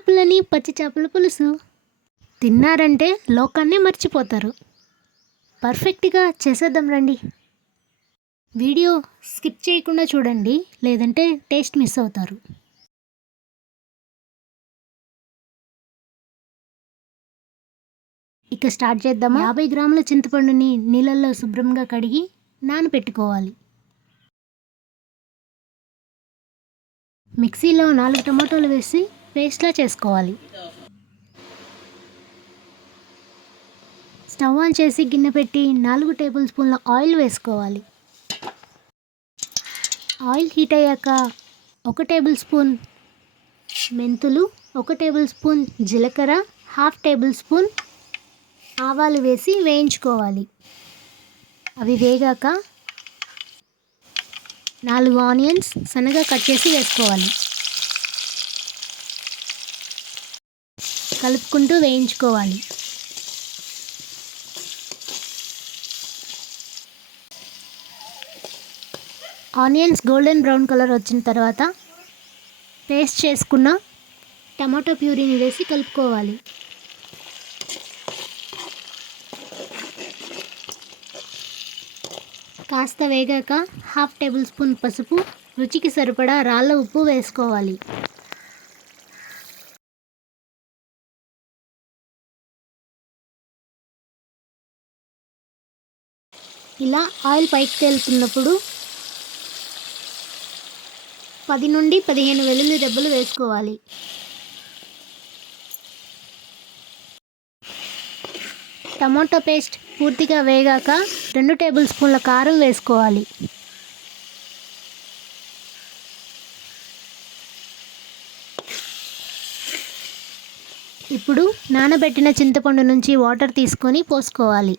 చేపలని పచ్చి చేపల పులుసు తిన్నారంటే లోకాన్నే మర్చిపోతారు. పర్ఫెక్ట్గా చేసేద్దాం రండి. వీడియో స్కిప్ చేయకుండా చూడండి, లేదంటే టేస్ట్ మిస్ అవుతారు. ఇక స్టార్ట్ చేద్దామా? 50 గ్రాముల చింతపండుని నీళ్ళల్లో శుభ్రంగా కడిగి నానబెట్టుకోవాలి. మిక్సీలో 4 టమాటాలు వేసి పేస్ట్లా చేసుకోవాలి. స్టవ్ ఆన్ చేసి గిన్నె పెట్టి 4 టేబుల్ స్పూన్ల ఆయిల్ వేసుకోవాలి. ఆయిల్ హీట్ అయ్యాక 1 టేబుల్ స్పూన్ మెంతులు, 1 టేబుల్ స్పూన్ జీలకర్ర, 1/2 టేబుల్ స్పూన్ ఆవాలు వేసి వేయించుకోవాలి. అవి వేగాక 4 ఆనియన్స్ సన్నగా కట్ చేసి వేసుకోవాలి. కలుపుకుంటూ వేయించుకోవాలి. ఆనియన్స్ గోల్డెన్ బ్రౌన్ కలర్ వచ్చిన తర్వాత పేస్ట్ చేసుకున్న టమాటో ప్యూరీని వేసి కలుపుకోవాలి. కాస్త వేగాక 1/2 టేబుల్ స్పూన్ పసుపు, రుచికి సరిపడా రాళ్ళ ఉప్పు వేసుకోవాలి. ఇలా ఆయిల్ పైకి తేలుతున్నప్పుడు 10 నుండి 15 వెల్లుల్లి రెబ్బలు వేసుకోవాలి. టమాటో పేస్ట్ పూర్తిగా వేగాక 2 టేబుల్ స్పూన్ల కారం వేసుకోవాలి. ఇప్పుడు నానబెట్టిన చింతపండు నుంచి వాటర్ తీసుకొని పోసుకోవాలి.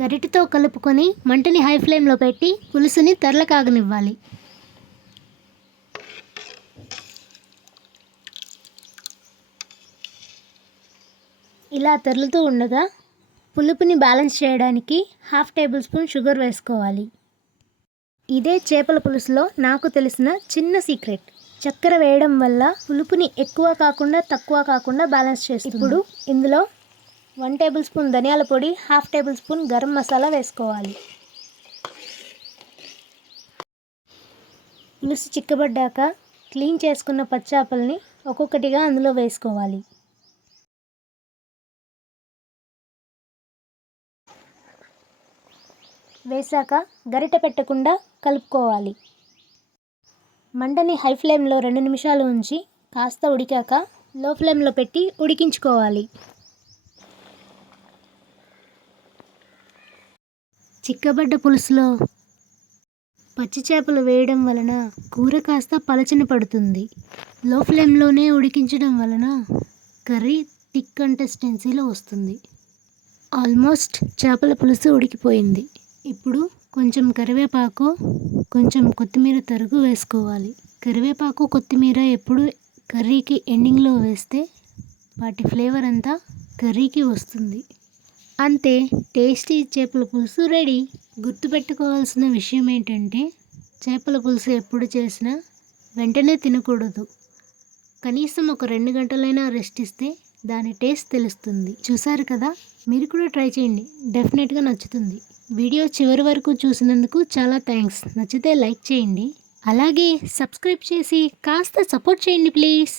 గరిటెతో కలుపుకొని మంటని హై ఫ్లేమ్లో పెట్టి పులుసుని తెరలకాగనివ్వాలి. ఇలా తెరలుతూ ఉండగా పులుపుని బ్యాలెన్స్ చేయడానికి 1/2 టేబుల్ స్పూన్ షుగర్ వేసుకోవాలి. ఇదే చేపల పులుసులో నాకు తెలిసిన చిన్న సీక్రెట్. చక్కెర వేయడం వల్ల పులుపుని ఎక్కువ కాకుండా తక్కువ కాకుండా బ్యాలెన్స్ చేస్తుంది. ఇప్పుడు ఇందులో 1 టేబుల్ స్పూన్ ధనియాల పొడి, 1/2 టేబుల్ స్పూన్ గరం మసాలా వేసుకోవాలి. పులుసు చిక్కబడ్డాక క్లీన్ చేసుకున్న పచ్చాపల్ని ఒక్కొక్కటిగా అందులో వేసుకోవాలి. వేసాక గరిటె పెట్టకుండా కలుపుకోవాలి. మంటని హై ఫ్లేమ్లో 2 నిమిషాలు ఉంచి కాస్త ఉడికాక లో ఫ్లేమ్లో పెట్టి ఉడికించుకోవాలి. చిక్కబడ్డ పులుసులో పచ్చి చేపలు వేయడం వలన కూర కాస్త పలచన పడుతుంది. లో ఫ్లేమ్లోనే ఉడికించడం వలన కర్రీ థిక్ కన్సిస్టెన్సీలో వస్తుంది. ఆల్మోస్ట్ చేపల పులుసు ఉడికిపోయింది. ఇప్పుడు కొంచెం కరివేపాకు, కొంచెం కొత్తిమీర తరుగు వేసుకోవాలి. కరివేపాకు, కొత్తిమీర ఎప్పుడు కర్రీకి ఎండింగ్లో వేస్తే వాటి ఫ్లేవర్ అంతా కర్రీకి వస్తుంది. అంతే, టేస్టీ చేపల పులుసు రెడీ. గుర్తుపెట్టుకోవాల్సిన విషయం ఏంటంటే చేపల పులుసు ఎప్పుడు చేసినా వెంటనే తినకూడదు. కనీసం ఒక 2 గంటలైనా రెస్ట్ ఇస్తే దాని టేస్ట్ తెలుస్తుంది. చూసారు కదా, మీరు కూడా ట్రై చేయండి, డెఫినెట్గా నచ్చుతుంది. వీడియో చివరి వరకు చూసినందుకు చాలా థ్యాంక్స్. నచ్చితే లైక్ చేయండి, అలాగే సబ్స్క్రైబ్ చేసి కాస్త సపోర్ట్ చేయండి ప్లీజ్.